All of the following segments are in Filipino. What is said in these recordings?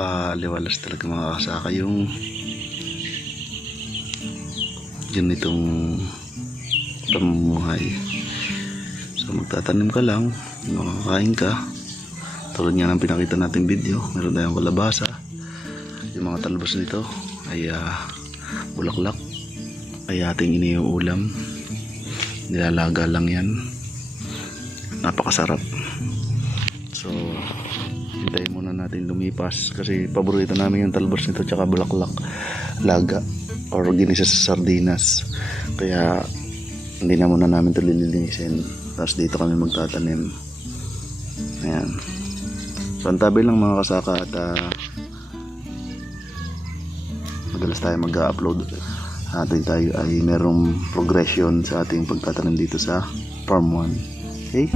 Napakaliwalas talaga mga kasaka yung ganitong pamumuhay. So magtatanim ka lang, makakain ka. Tulad nga ng pinakita nating video, meron tayong kalabasa. Yung mga talbos nito ay bulaklak, ay ating iniuulam. Nilalaga lang yan, napakasarap. So hintayin muna natin lumipas kasi paborito namin yung talbos nito tsaka bulaklak, laga or ginisa sa sardinas. Kaya hindi na muna namin ito lilinisin, tapos dito kami magtatanim. Ayan, pantabi lang mga kasaka. At madalas tayo mag-upload atin tayo ay merong progression sa ating pagtatanim dito sa farm 1. Okay.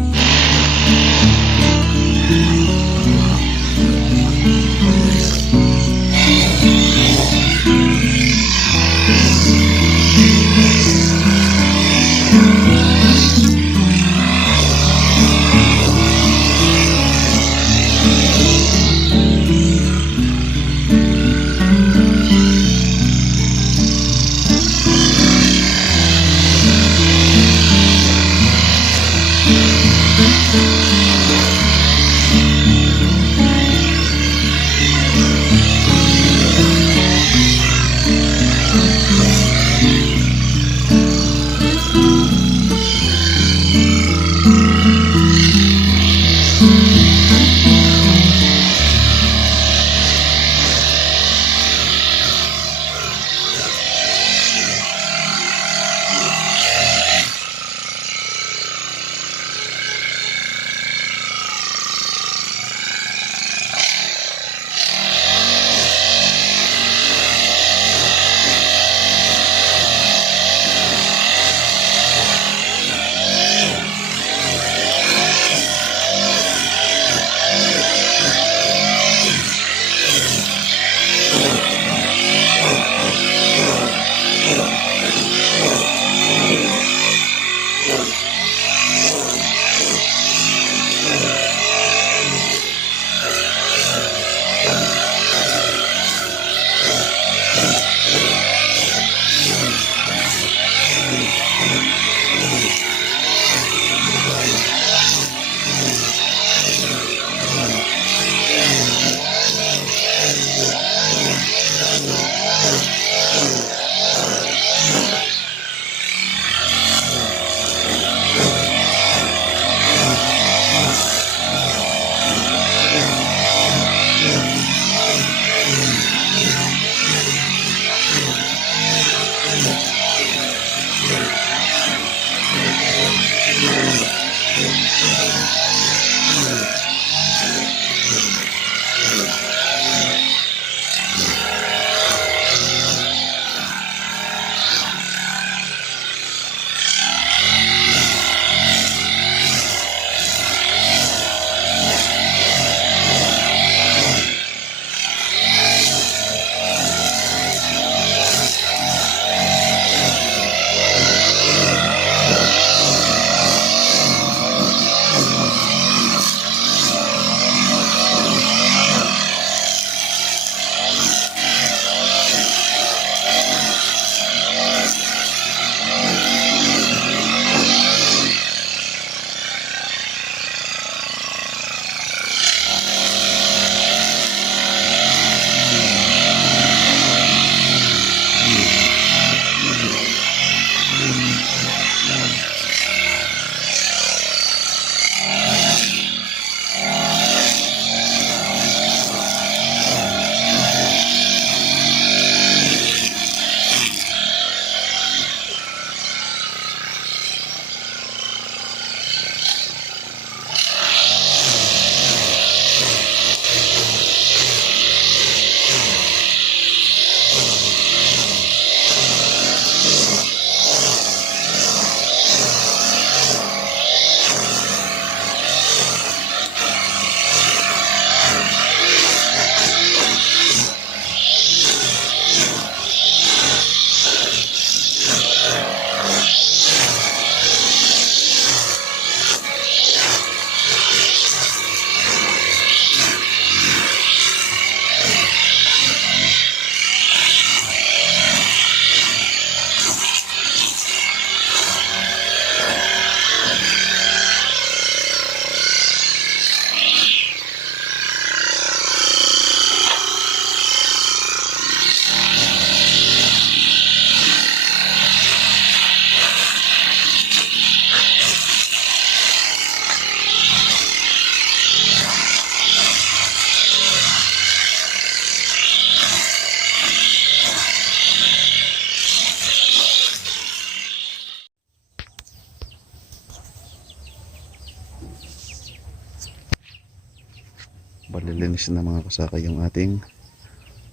palilinis na mga kasaka yung ating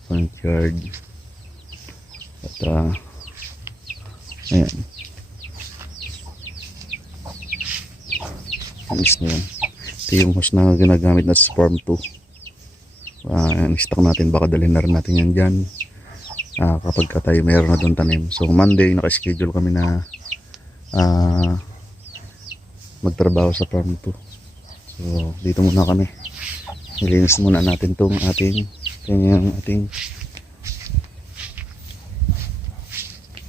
front yard. At ayan, alis na yan. Ito yung hose na ginagamit natin sa farm 2. In-stock natin, baka dalhin na rin natin yan dyan kapag tayo mayroon na doon tanim. So Monday naka-schedule kami na magtrabaho sa farm 2. So dito muna kami, nilinis muna natin tong ating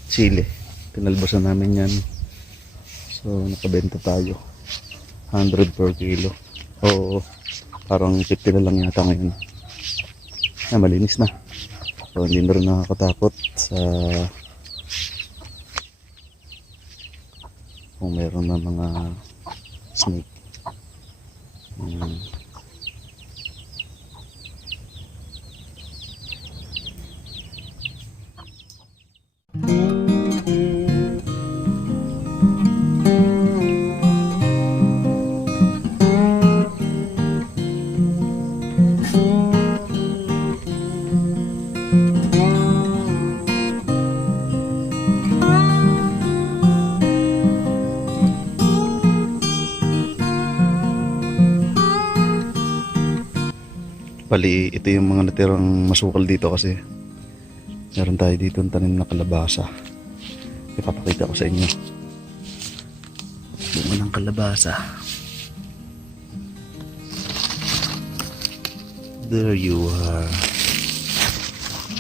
sili. Pinalbasan namin yan, so nakabenta tayo 100 per kilo. Oo, parang 50 na lang yata ngayon. Malinis na. So hindi na rin nakakatakot sa kung meron na mga snake. Bali, ito yung mga natirang masukal dito kasi meron tayo dito ang tanim na kalabasa. Ipapakita ko sa inyo. Bunga ng kalabasa. There you are.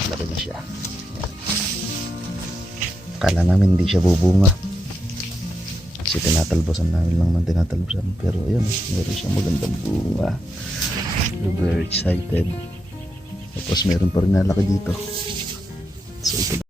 Malaki na siya. Kala namin hindi siya bubunga. Kasi tinatalbosan namin lang ng tinatalbosan. Pero ayun, meron siyang magandang bunga. We're very excited. Tapos meron pa rin nalaki dito. So ito